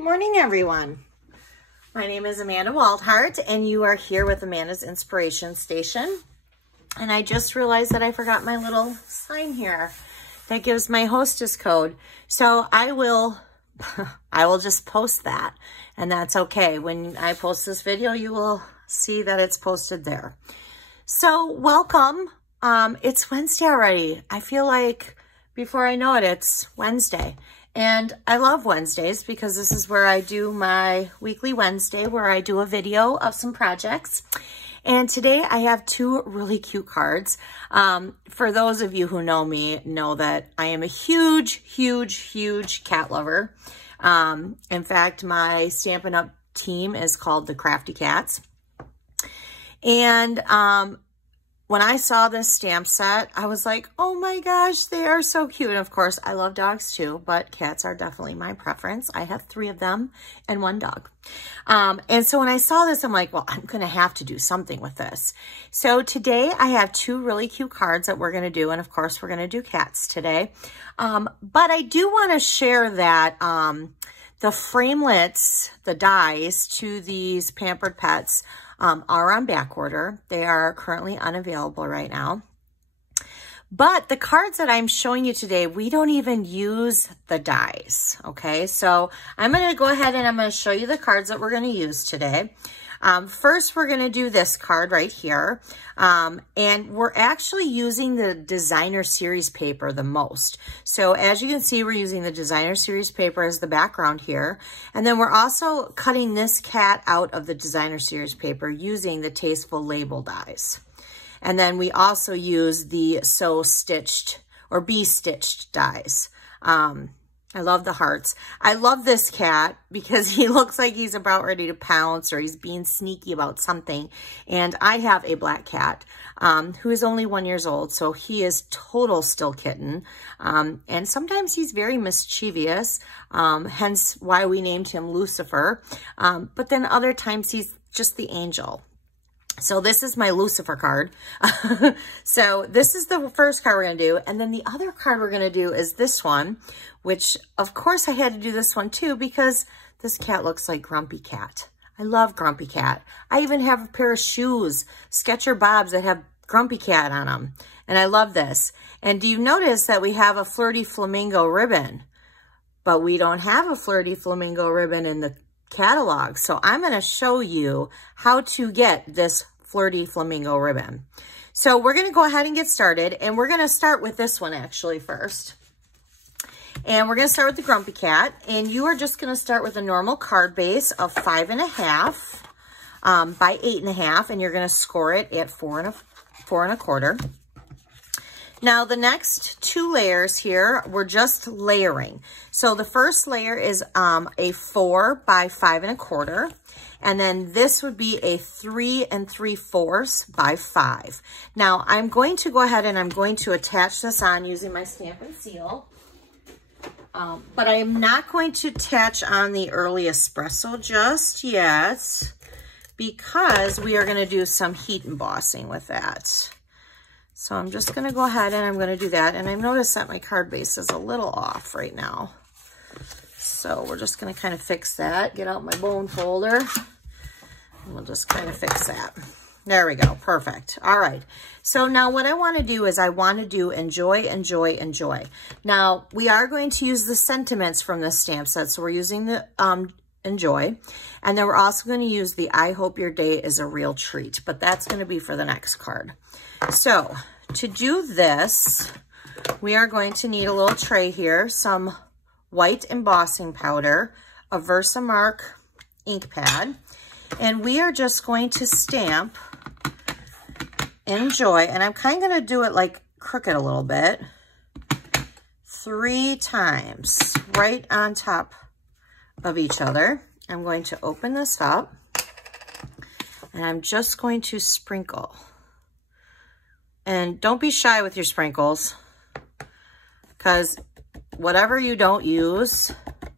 Good morning, everyone. My name is Amanda Waldhart, and you are here with Amanda's Inspiration Station. And I just realized that I forgot my little sign here that gives my hostess code. So I will just post that, and that's okay. When I post this video, you will see that it's posted there. So welcome. It's Wednesday already. I feel like before I know it, it's Wednesday. And I love Wednesdays because this is where I do my weekly Wednesday where I do a video of some projects. And today I have two really cute cards. For those of you who know me, know that I am a huge cat lover. In fact, my Stampin' Up team is called the Crafty Cats. And when I saw this stamp set, I was like, oh my gosh, they are so cute. And of course, I love dogs too, but cats are definitely my preference. I have 3 of them and 1 dog. And so when I saw this, I'm like, well, I'm going to have to do something with this. So today I have 2 really cute cards that we're going to do. And of course, we're going to do cats today. But I do want to share that the framelits, the dies to these Pampered Pets are on back order. They are currently unavailable right now. But the cards that I'm showing you today, we don't even use the dies, okay? So I'm going to go ahead and I'm going to show you the cards that we're going to use today. First, we're going to do this card right here. And we're actually using the Designer Series paper the most. So as you can see, we're using the Designer Series paper as the background here. And then we're also cutting this cat out of the Designer Series paper using the Tasteful Label dies. And then we also use the Sew Stitched or Bee Stitched dies. I love the hearts. I love this cat because he looks like he's about ready to pounce or he's being sneaky about something. And I have a black cat who is only 1 year old, so he is total still kitten. And sometimes he's very mischievous, hence why we named him Lucifer. But then other times he's just the angel. So this is my Lucifer card. So this is the first card we're going to do. And then the other card we're going to do is this one, which of course I had to do this one too because this cat looks like Grumpy Cat. I love Grumpy Cat. I even have a pair of shoes, Sketcher Bobs, that have Grumpy Cat on them. And I love this. And do you notice that we have a Flirty Flamingo ribbon? But we don't have a Flirty Flamingo ribbon in the catalog. So I'm going to show you how to get this Flirty Flamingo ribbon. So we're going to go ahead and get started, and we're going to start with this one actually first. And we're going to start with the Grumpy Cat, and you are just going to start with a normal card base of 5.5 by 8.5, and you're going to score it at 4 1/4. Now, the next 2 layers here, we're just layering. So the first layer is a 4 by 5 1/4. And then this would be a 3 3/4 by 5. Now, I'm going to go ahead and I'm going to attach this on using my Stampin' Seal. But I am not going to attach on the early espresso just yet because we are going to do some heat embossing with that. So I'm just going to go ahead and I'm going to do that. And I noticed that my card base is a little off right now. So we're just going to kind of fix that. Get out my bone folder. And we'll just kind of fix that. There we go. Perfect. All right. So now what I want to do is I want to do enjoy, enjoy, enjoy. Now we are going to use the sentiments from this stamp set. So we're using the enjoy. And then we're also going to use the I hope your day is a real treat. But that's going to be for the next card. So to do this, we are going to need a little tray here, some white embossing powder, a Versamark ink pad, and we are just going to stamp enjoy, and I'm kind of going to do it like crooked a little bit, 3 times right on top of each other. I'm going to open this up, and I'm just going to sprinkle. And don't be shy with your sprinkles, because whatever you don't use, you're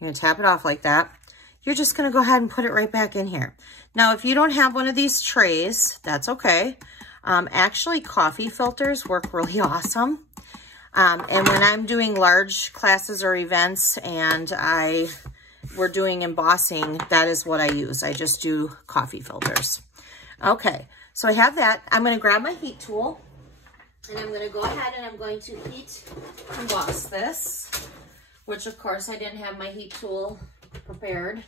going to tap it off like that. You're just going to go ahead and put it right back in here. Now, if you don't have one of these trays, that's okay. Actually, coffee filters work really awesome. And when I'm doing large classes or events and I we're doing embossing, that is what I use. I just do coffee filters. Okay, so I have that. I'm going to grab my heat tool, and I'm going to go ahead and I'm going to heat emboss this, which of course I didn't have my heat tool prepared.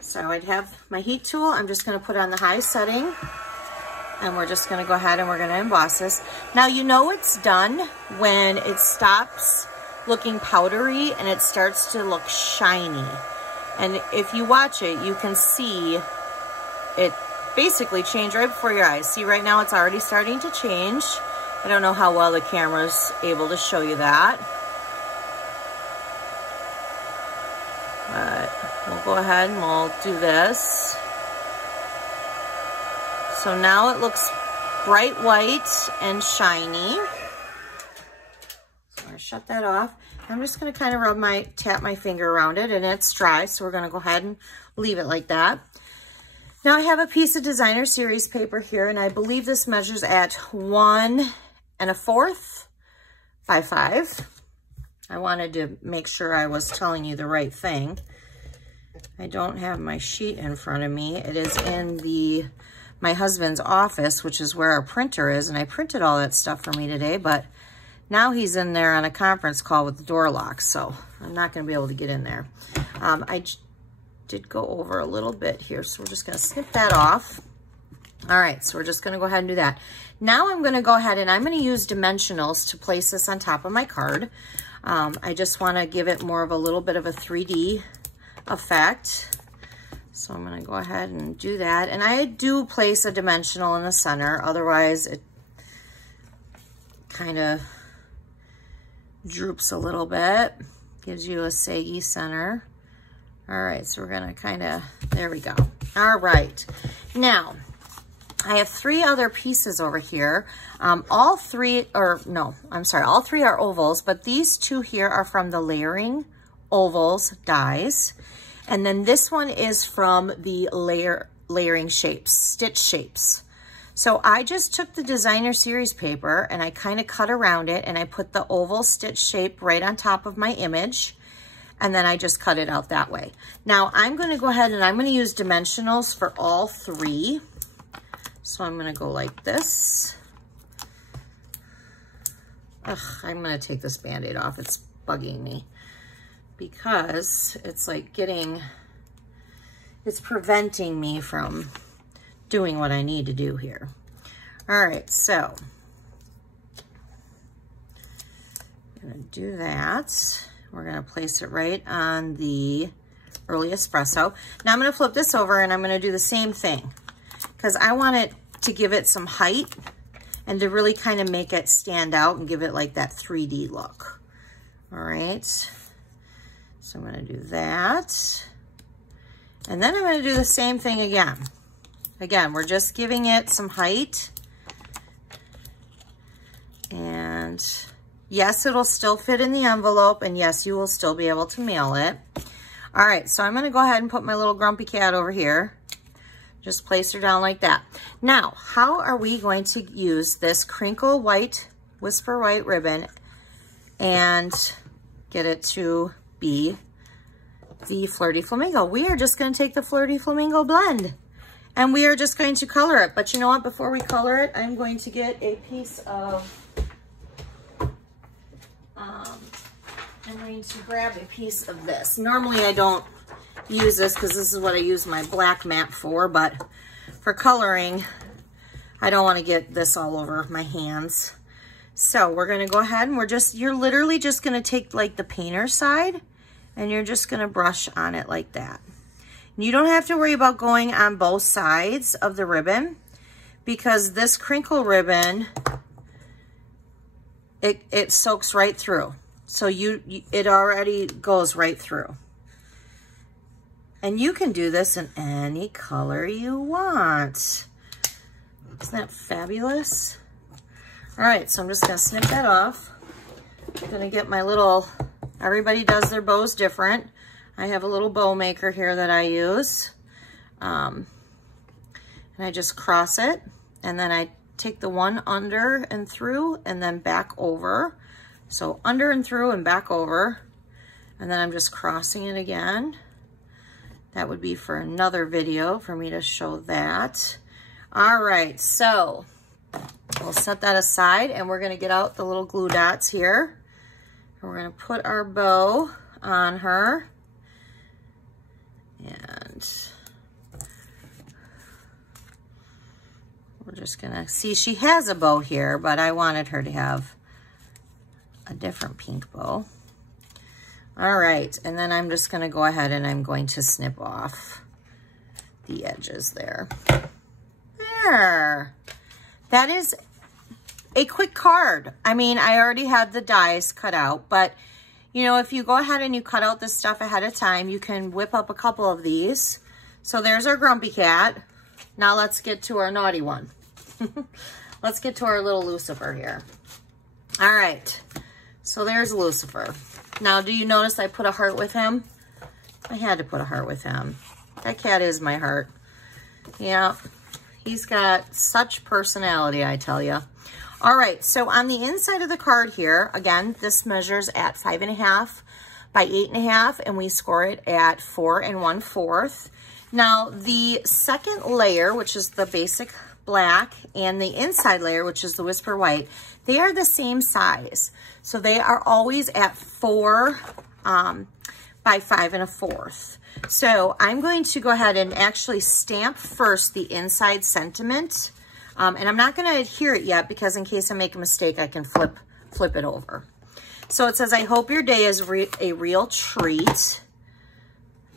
So I'd have my heat tool. I'm just going to put on the high setting, and we're just going to go ahead and we're going to emboss this. Now, you know it's done when it stops looking powdery and it starts to look shiny. And if you watch it, you can see it basically change right before your eyes. See, right now it's already starting to change. I don't know how well the camera's able to show you that. But we'll go ahead and we'll do this. So now it looks bright white and shiny. So I'm gonna shut that off. I'm just gonna kind of tap my finger around it, and it's dry, so we're gonna go ahead and leave it like that. Now I have a piece of designer series paper here, and I believe this measures at 1 1/4 by 5. I wanted to make sure I was telling you the right thing. I don't have my sheet in front of me. It is in my husband's office, which is where our printer is, and I printed all that stuff for me today, but now he's in there on a conference call with the door locked, so I'm not going to be able to get in there. I did go over a little bit here, so we're just going to snip that off. All right, so we're just going to go ahead and do that. Now I'm going to go ahead and I'm going to use dimensionals to place this on top of my card. I just want to give it more of a little bit of a 3D effect. So I'm going to go ahead and do that. And I do place a dimensional in the center. Otherwise, it kind of droops a little bit. Gives you a saggy center. All right, so we're going to kind of, there we go. All right. Now, I have 3 other pieces over here. All three are ovals, but these 2 here are from the Layering Ovals dies. And then this one is from the Layering Shapes, Stitch Shapes. So I just took the designer series paper and I kind of cut around it, and I put the oval stitch shape right on top of my image. And then I just cut it out that way. Now I'm going to go ahead and I'm going to use dimensionals for all 3. So I'm going to go like this. Ugh, I'm going to take this Band-Aid off. It's bugging me because it's like it's preventing me from doing what I need to do here. All right, so I'm going to do that. We're going to place it right on the early espresso. Now I'm going to flip this over and I'm going to do the same thing because I want it to give it some height and to really kind of make it stand out and give it like that 3D look. All right, so I'm going to do that. And then I'm going to do the same thing again. Again, we're just giving it some height. And yes, it'll still fit in the envelope, and yes, you will still be able to mail it. All right, so I'm going to go ahead and put my little grumpy cat over here. Just place her down like that. Now, how are we going to use this crinkle white, whisper white ribbon and get it to be the Flirty Flamingo? We are just going to take the Flirty Flamingo blend and we are just going to color it. But you know what? Before we color it, I'm going to get a piece of, I'm going to grab a piece of this. Normally I don't use this because this is what I use my black mat for, but for coloring, I don't want to get this all over my hands. So we're going to go ahead and you're literally just going to take like the painter side and you're just going to brush on it like that. You don't have to worry about going on both sides of the ribbon because this crinkle ribbon, it soaks right through. So it already goes right through. And you can do this in any color you want. Isn't that fabulous? All right, so I'm just gonna snip that off. I'm gonna get my little, everybody does their bows different. I have a little bow maker here that I use. And I just cross it, and then I take the one under and through and then back over. So under and through and back over. And then I'm just crossing it again. that would be for another video for me to show that. All right, so we'll set that aside and we're gonna get out the little glue dots here. And we're gonna put our bow on her. And we're just gonna see, she has a bow here, but I wanted her to have a different pink bow. All right, and then I'm just gonna go ahead and I'm going to snip off the edges there. There. That is a quick card. I mean, I already had the dies cut out, but you know, if you go ahead and you cut out this stuff ahead of time, you can whip up a couple of these. So there's our grumpy cat. Now let's get to our naughty one. Let's get to our little Lucifer here. All right, so there's Lucifer. Now, do you notice I put a heart with him? I had to put a heart with him. That cat is my heart. Yeah, he's got such personality, I tell you. All right, so on the inside of the card here, again, this measures at 5.5 by 8.5, and we score it at 4 1/4. Now, the second layer, which is the basic black, and the inside layer, which is the Whisper White, they are the same size. So they are always at 4 by 5 1/4. So I'm going to go ahead and actually stamp first the inside sentiment. And I'm not going to adhere it yet because in case I make a mistake, I can flip it over. So it says, I hope your day is a real treat.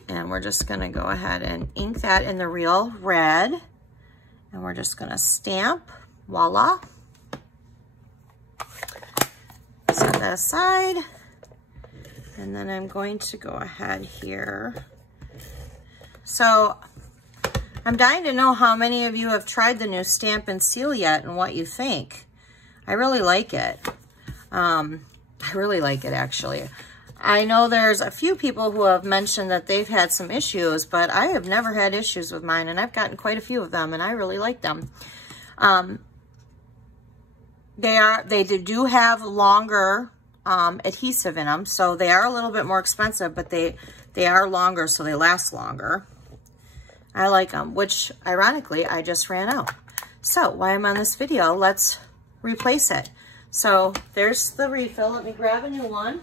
And we're just going to go ahead and ink that in the real red. And we're just going to stamp. Voila. Set that aside. And then I'm going to go ahead here. So I'm dying to know how many of you have tried the new Stampin' Seal yet and what you think. I really like it. I really like it, actually. I know there's a few people who have mentioned that they've had some issues, but I have never had issues with mine, and I've gotten quite a few of them, and I really like them. They do have longer adhesive in them, so they are a little bit more expensive, but they are longer, so they last longer. I like them, which ironically, I just ran out. So while I'm on this video, let's replace it. So there's the refill. Let me grab a new one.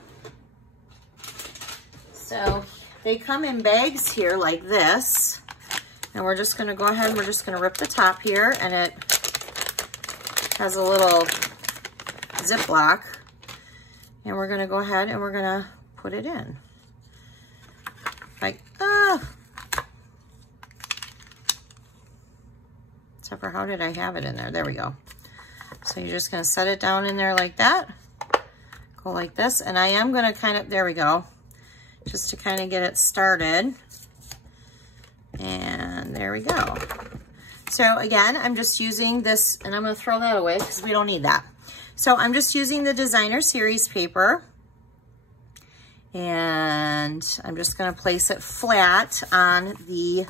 So they come in bags here like this. And we're just gonna go ahead and we're just gonna rip the top here, and it has a little Ziploc. And we're gonna go ahead and we're gonna put it in. Like, except for how did I have it in there? There we go. So you're just gonna set it down in there like that. Go like this, and I am gonna kind of, there we go. Just to kind of get it started. And there we go. So again, I'm just using this, and I'm gonna throw that away because we don't need that. So I'm just using the Designer Series paper. And I'm just gonna place it flat on the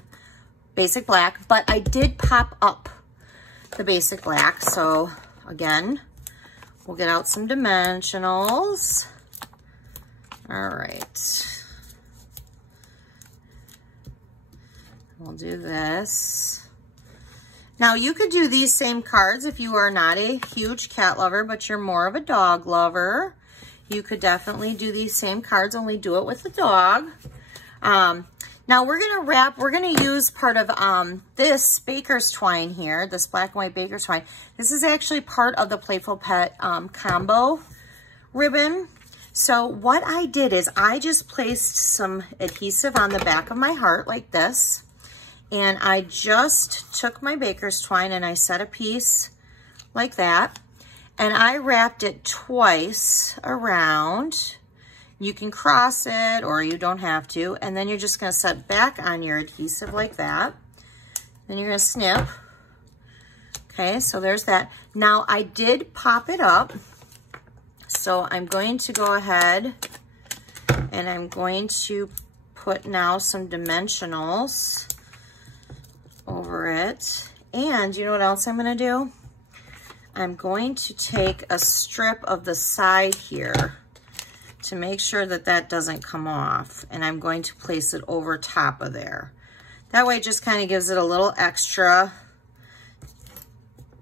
basic black, but I did pop up the basic black. So again, we'll get out some dimensionals. All right. We'll do this. Now you could do these same cards if you are not a huge cat lover, but you're more of a dog lover. You could definitely do these same cards, only do it with the dog. Now we're gonna use part of this baker's twine here, this black and white baker's twine. This is actually part of the Playful Pet combo ribbon. So what I did is I just placed some adhesive on the back of my heart like this. And I just took my baker's twine and I set a piece like that. And I wrapped it twice around. You can cross it or you don't have to. And then you're just gonna set back on your adhesive like that. Then you're gonna snip. Okay, so there's that. Now I did pop it up. So I'm going to go ahead and I'm going to put now some dimensionals over it. And you know what else I'm gonna do? I'm going to take a strip of the side here to make sure that that doesn't come off. And I'm going to place it over top of there. That way it just kind of gives it a little extra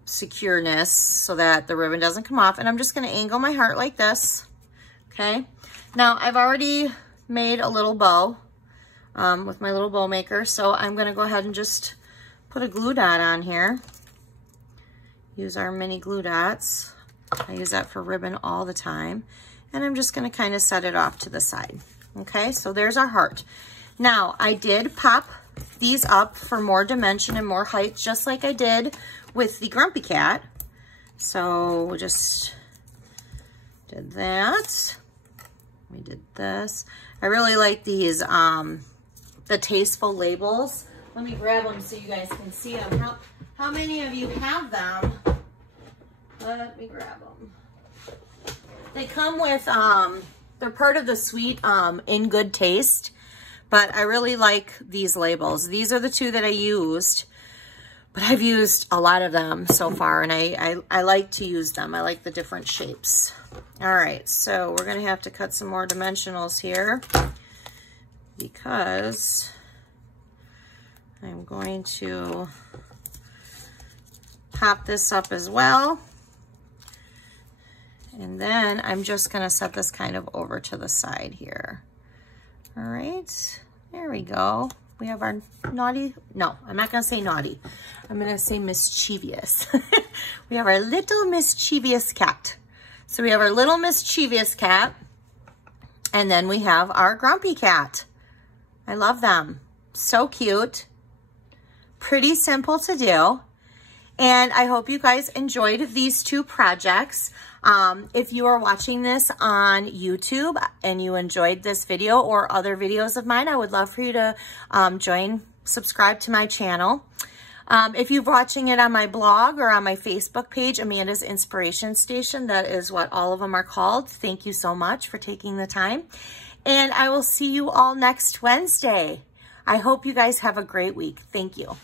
secureness so that the ribbon doesn't come off. And I'm just going to angle my heart like this. Okay. Now I've already made a little bow with my little bow maker. So I'm going to go ahead and just put a glue dot on here. Use our mini glue dots. I use that for ribbon all the time. And I'm just going to kind of set it off to the side. Okay, so there's our heart. Now, I did pop these up for more dimension and more height, just like I did with the Grumpy Cat. So we just did that. We did this. I really like these, the Tasteful labels. Let me grab them so you guys can see them. How many of you have them? Let me grab them. They come with, they're part of the suite In Good Taste, but I really like these labels. These are the two that I used, but I've used a lot of them so far, and I like to use them. I like the different shapes. All right, so we're gonna have to cut some more dimensionals here because I'm going to pop this up as well. And then I'm just gonna set this kind of over to the side here. All right, there we go. We have our naughty, no, I'm not gonna say naughty. I'm gonna say mischievous. We have our little mischievous cat. So we have our little mischievous cat, and then we have our Grumpy Cat. I love them, so cute. Pretty simple to do. And I hope you guys enjoyed these two projects. If you are watching this on YouTube and you enjoyed this video or other videos of mine, I would love for you to subscribe to my channel. If you're watching it on my blog or on my Facebook page, Amanda's Inspiration Station, that is what all of them are called. Thank you so much for taking the time. And I will see you all next Wednesday. I hope you guys have a great week. Thank you.